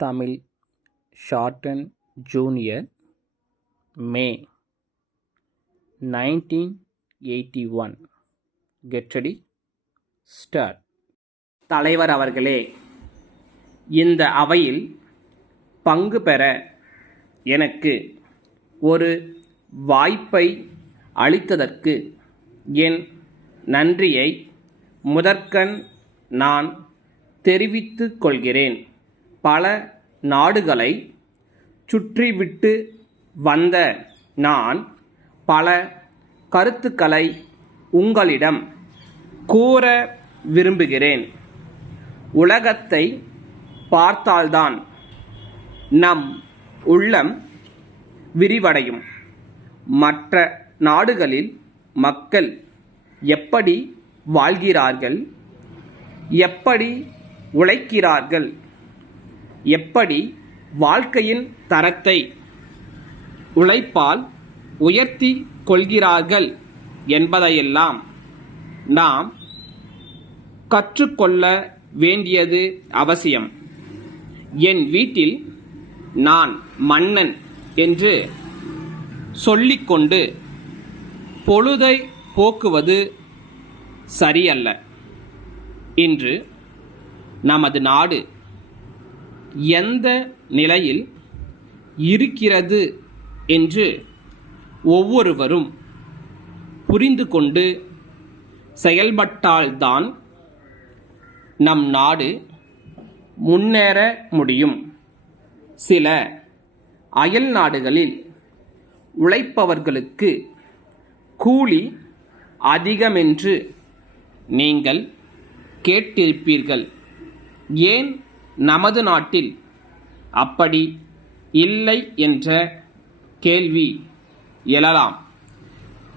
Tamil short and junior May 1981. Get ready, start. தலைவர் அவர்களே, இந்த அவையில் பங்கு பெற எனக்கு ஒரு வாய்ப்பை அளித்ததற்கு என் நன்றியை முதற்கண் நான் தெரிவித்துக் கொள்கிறேன். பல நாடுகளை சுற்றிவிட்டு வந்த நான் பல கருத்துக்களை உங்களிடம் கூற விரும்புகிறேன். உலகத்தை பார்த்தால்தான் நம் உள்ளம் விரிவடையும். மற்ற நாடுகளில் மக்கள் எப்படி வாழ்கிறார்கள், எப்படி உழைக்கிறார்கள், எப்படி வாழ்க்கையின் தரத்தை உழைப்பால் உயர்த்தி கொள்கிறார்கள் என்பதையெல்லாம் நாம் கற்றுக்கொள்ள வேண்டியது அவசியம். என் வீட்டில் நான் மன்னன் என்று சொல்லிக்கொண்டு பொழுதை போக்குவது சரியல்ல. இன்று நமது நாடு எந்த நிலையில் இருக்கிறது என்று ஒவ்வொருவரும் புரிந்து கொண்டு செயல்பட்டால்தான் நம் நாடு முன்னேற முடியும். சில அயல் நாடுகளில் உழைப்பவர்களுக்கு கூலி அதிகமென்று நீங்கள் கேட்டிருப்பீர்கள். ஏன் நமது நாட்டில் அப்படி இல்லை என்ற கேள்வி எழலாம்.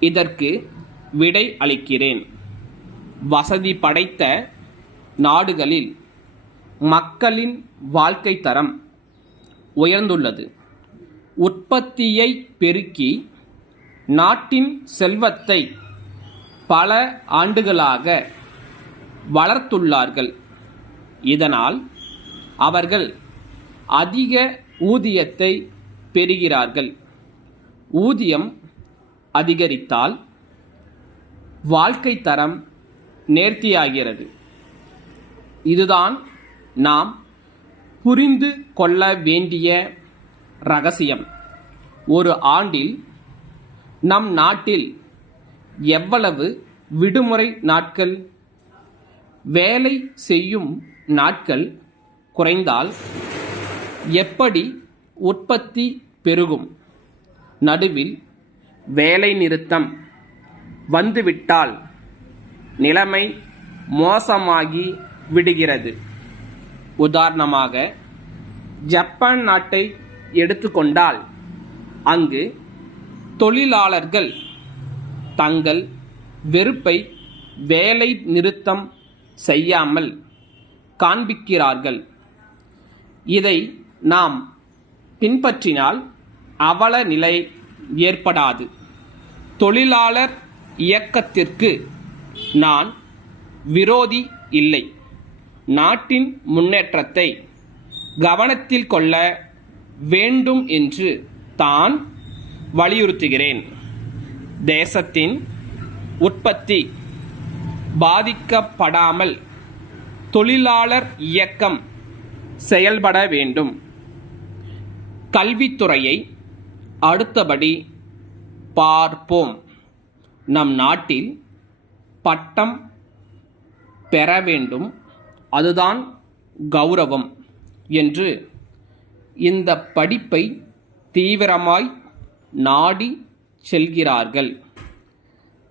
இதற்கு விடை அளிக்கிறேன். வசதி படைத்த நாடுகளில் மக்களின் வாழ்க்கை தரம் உயர்ந்துள்ளது. உற்பத்தியை பெருக்கி நாட்டின் செல்வத்தை பல ஆண்டுகளாக வளர்த்துள்ளார்கள். இதனால் அவர்கள் அதிக ஊதியத்தை பெறுகிறார்கள். ஊதியம் அதிகரித்தால் வாழ்க்கை தரம் நேர்த்தியாகிறது. இதுதான் நாம் புரிந்து கொள்ள வேண்டிய ரகசியம். ஒரு ஆண்டில் நம் நாட்டில் எவ்வளவு விடுமுறை நாட்கள், வேலை செய்யும் நாட்கள் குறைந்தால் எப்படி உற்பத்தி பெருகும்? நடுவில் வேலை நிறுத்தம் வந்துவிட்டால் நிலைமை மோசமாகி விடுகிறது. உதாரணமாக ஜப்பான் நாட்டை எடுத்துக்கொண்டால் அங்கு தொழிலாளர்கள் தங்கள் வெறுப்பை வேலை நிறுத்தம் செய்யாமல் காண்பிக்கிறார்கள். இதை நாம் பின்பற்றினால் அவல நிலை ஏற்படாது. தொழிலாளர் இயக்கத்திற்கு நான் விரோதி இல்லை. நாட்டின் முன்னேற்றத்தை கவனத்தில் கொள்ள வேண்டும் என்று தான் வலியுறுத்துகிறேன். தேசத்தின் உற்பத்தி பாதிக்கப்படாமல் தொழிலாளர் இயக்கம் செயல்பட வேண்டும். கல்வித்துறையை அடுத்தபடி பார்ப்போம். நம் நாட்டில் பட்டம் பெற வேண்டும், அதுதான் கௌரவம் என்று இந்த படிப்பை தீவிரமாய் நாடி செல்கிறார்கள்.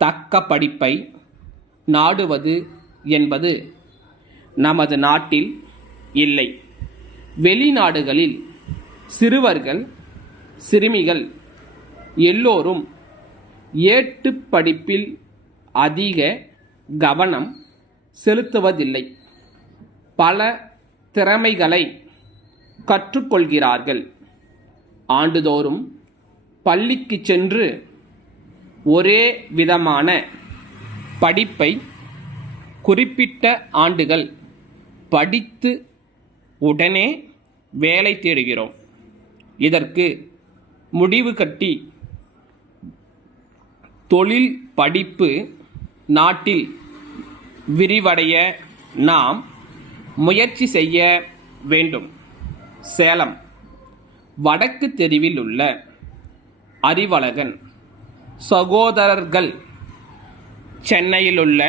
தக்க படிப்பை நாடுவது என்பது நமது நாட்டில் இல்லை. வெளிநாடுகளில் சிறுவர்கள் சிறுமிகள் எல்லோரும் ஏட்டு படிப்பில் அதிக கவனம் செலுத்துவதில்லை. பல திறமைகளை கற்றுக்கொள்கிறார்கள். ஆண்டுதோறும் பள்ளிக்கு சென்று ஒரே விதமான படிப்பை குறிப்பிட்ட ஆண்டுகள் படித்து உடனே வேலை தேடுகிறோம். இதற்கு முடிவு கட்டி தொழில் படிப்பு நாட்டில் விரிவடைய நாம் முயற்சி செய்ய வேண்டும். சேலம் வடக்கு தெருவில் உள்ள அறிவழகன் சகோதரர்கள் சென்னையிலுள்ள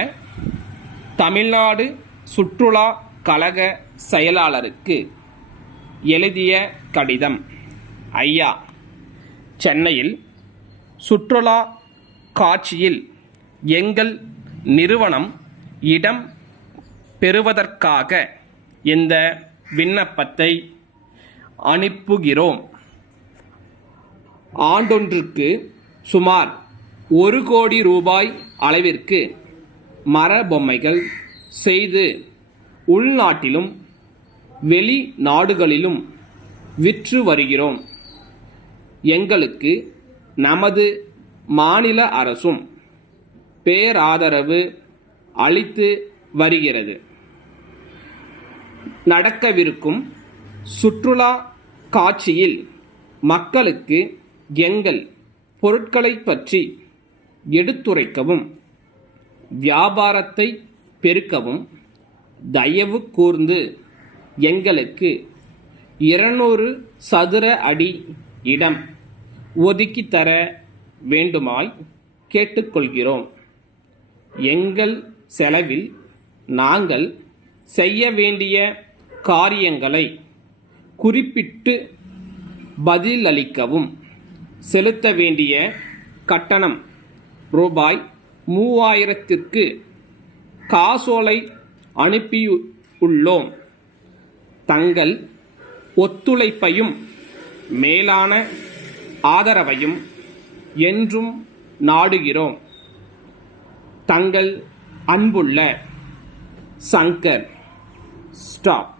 தமிழ்நாடு சுற்றுலா கழக செயலாளருக்கு எழுதிய கடிதம். ஐயா, சென்னையில் சுற்றுலா காட்சியில் எங்கள் நிறுவனம் இடம் பெறுவதற்காக இந்த விண்ணப்பத்தை அனுப்புகிறோம். ஆண்டொன்றுக்கு சுமார் 1 கோடி ரூபாய் அளவிற்கு மர பொம்மைகள் செய்து உள்நாட்டிலும் வெளிநாடுகளிலும் விற்று வருகிறோம். எங்களுக்கு நமது மாநில அரசும் பேராதரவு அளித்து வருகிறது. நடக்கவிருக்கும் சுற்றுலா காட்சியில் மக்களுக்கு எங்கள் பொருட்களை பற்றி எடுத்துரைக்கவும் வியாபாரத்தை பெருக்கவும் தயவு கூர்ந்து எங்களுக்கு 200 சதுர அடி இடம் ஒதுக்கித்தர வேண்டுமாய் கேட்டுக்கொள்கிறோம். எங்கள் செலவில் நாங்கள் செய்ய வேண்டிய காரியங்களை குறிப்பிட்டு பதிலளிக்கவும். செலுத்த வேண்டிய கட்டணம் ரூபாய் 3000க்கு காசோலை அனுப்பியுள்ளோம். தங்கள் ஒத்துழைப்பையும் மேலான ஆதரவையும் என்றும் நாடுகிறோம். தங்கள் அன்புள்ள சங்கர். ஸ்டாப்.